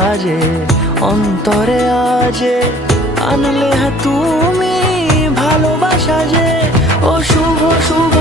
সাজে অন্তরে আজে আনলে তুমি ভালোবাসা যে ও শুভ শুভ